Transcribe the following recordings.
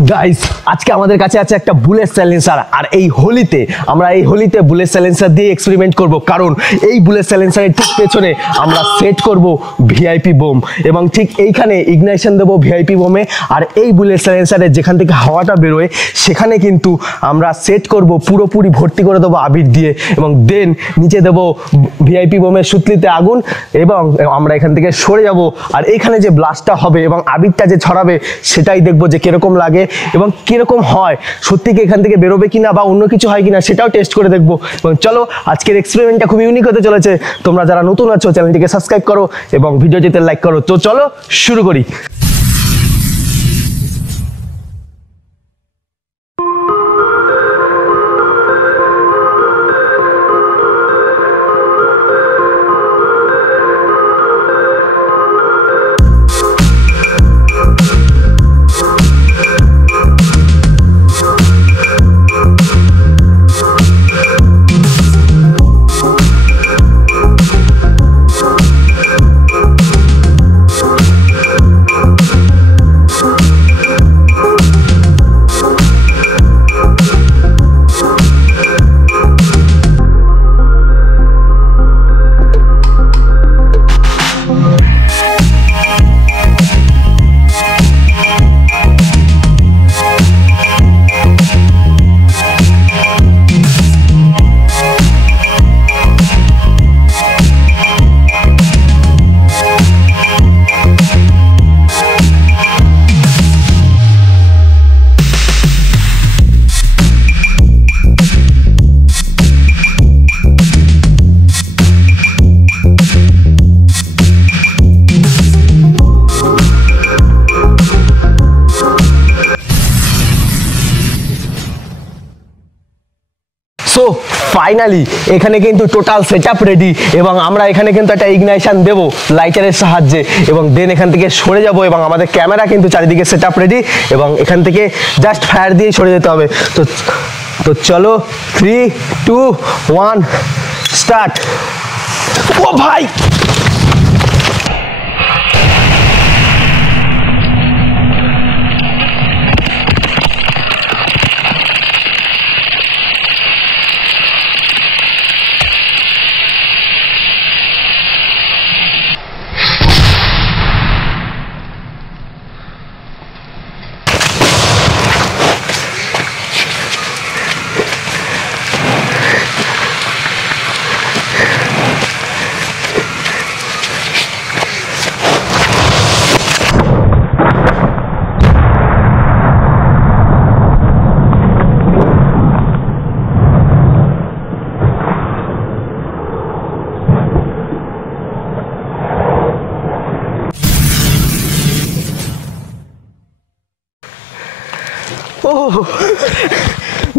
Guys আজকে আমাদের কাছে আছে একটা বুলেট সাইলেন্সার আর এই হোলিতে আমরা বুলেট সাইলেন্সার দিয়ে এক্সপেরিমেন্ট করব কারণ এই বুলেট সাইলেন্সারের ঠিক পেছনে আমরা সেট করব ভিআইপি বোম এবং ঠিক এইখানে ইগনিশন দেব ভিআইপি বোমে আর এই বুলেট সাইলেন্সারের যেখান থেকে হাওয়াটা বেরোয় সেখানে কিন্তু আমরা সেট করব পুরোপুরি ভর্তি করে দেবো আবির দিয়ে এবং দেন নিচে দেব ভিআইপি বোমের সুতলিতে আগুন এবং আমরা এখান থেকে সরে যাব আর এইখানে যে ব্লাস্টটা হবে এবং আবিরটা যে ছড়াবে সেটাই দেখবো যে কিরকম লাগে এবং কিরকম হয়, সত্যি কি এখান থেকে বেরোবে কিনা বা অন্য কিছু হয় কিনা সেটাও টেস্ট করে দেখবো। এবং চলো আজকের এক্সপেরিমেন্টটা খুব ইউনিক হতে চলেছে। তোমরা যারা নতুন আছো চ্যানেলটিকে সাবস্ক্রাইব করো এবং ভিডিওটিতে লাইক করো। তো চলো শুরু করি। সো ফাইনালি এখানে কিন্তু টোটাল সেটআপ রেডি এবং আমরা এখানে কিন্তু একটা ইগনিশন দেব লাইটারের সাহায্যে এবং দেন এখান থেকে সরে যাব এবং আমাদের ক্যামেরা কিন্তু চারিদিকে সেটআপ রেডি এবং এখান থেকে জাস্ট ফায়ার দিয়ে সরে যেতে হবে। তো চলো 3, 2, 1 স্টার্ট। ও ভাই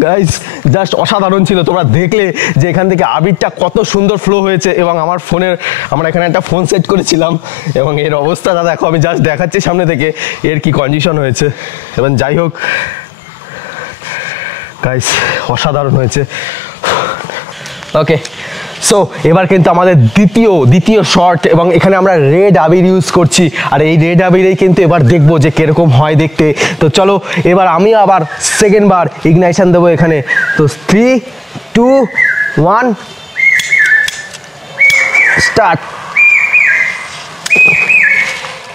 গাইস জাস্ট অসাধারণ ছিল। তোমরা দেখলে যে এখান থেকে আবিরটা কত সুন্দর ফ্লো হয়েছে এবং আমার ফোনের আমরা এখানে একটা ফোন সেট করেছিলাম এবং এর অবস্থাটা দেখো, আমি জাস্ট দেখাচ্ছি সামনে থেকে এর কি কন্ডিশন হয়েছে। এবং যাই হোক গাইস অসাধারণ হয়েছে। ওকে সো এবার কিন্তু আমাদের দ্বিতীয় শট এবং এখানে আমরা রেড আবির ইউজ করছি আর এই রেড আবিরেই কিন্তু এবার দেখবো যে কিরকম হয় দেখতে। তো চলো এবার আমি আবার সেকেন্ড বার ইগনিশন দেবো এখানে। তো 3, 2, 1 স্টার্ট।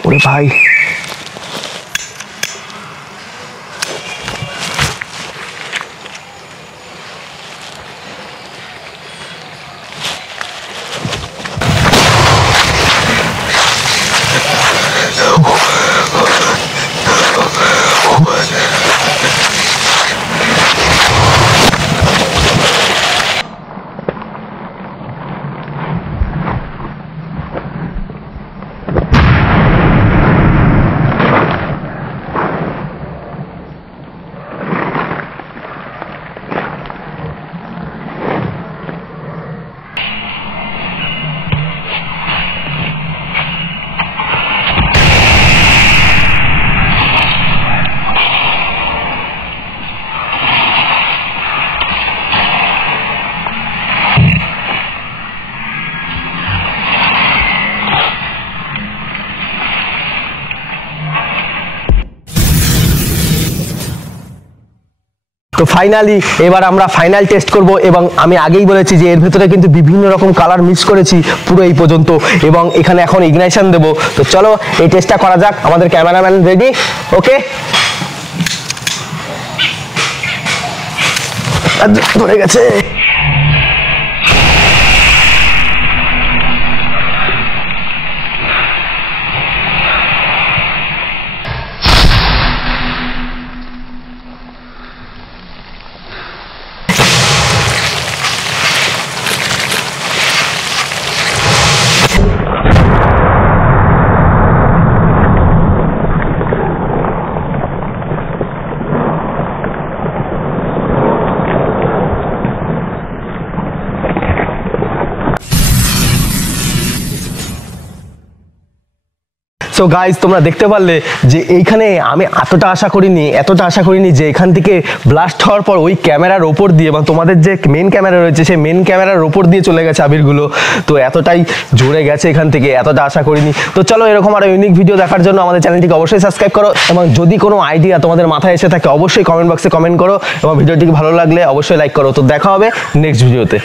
ওরে ভাই তো ফাইনালি এবার আমরা ফাইনাল টেস্ট করব এবং আমি আগেই বলেছি যে এর ভেতরে কিন্তু বিভিন্ন রকম কালার মিক্স করেছি পুরো এই পর্যন্ত এবং এখানে এখন ইগনাইশন দেব। তো চলো এই টেস্টটা করা যাক। আমাদের ক্যামেরাম্যান রেডি? ওকে, ধরে গেছে। সো গাইজ তোমরা দেখতে পারলে যে এইখানে আমি এতটা আশা করিনি যে এখান থেকে ব্লাস্ট হওয়ার পর ওই ক্যামেরার ওপর দিয়ে বা তোমাদের যে মেন ক্যামেরা রয়েছে সেই মেন ক্যামেরার ওপর দিয়ে চলে গেছে আবিরগুলো। তো এতটাই জোরে গেছে এখান থেকে, এতটা আশা করিনি। তো চলো এরকম আরো ইউনিক ভিডিও দেখার জন্য আমাদের চ্যানেলটিকে অবশ্যই সাবস্ক্রাইব করো এবং যদি কোনো আইডিয়া তোমাদের মাথায় এসে থাকে অবশ্যই কমেন্ট বক্সে কমেন্ট করো এবং ভিডিওটিকে ভালো লাগলে অবশ্যই লাইক করো। তো দেখা হবে নেক্সট ভিডিওতে।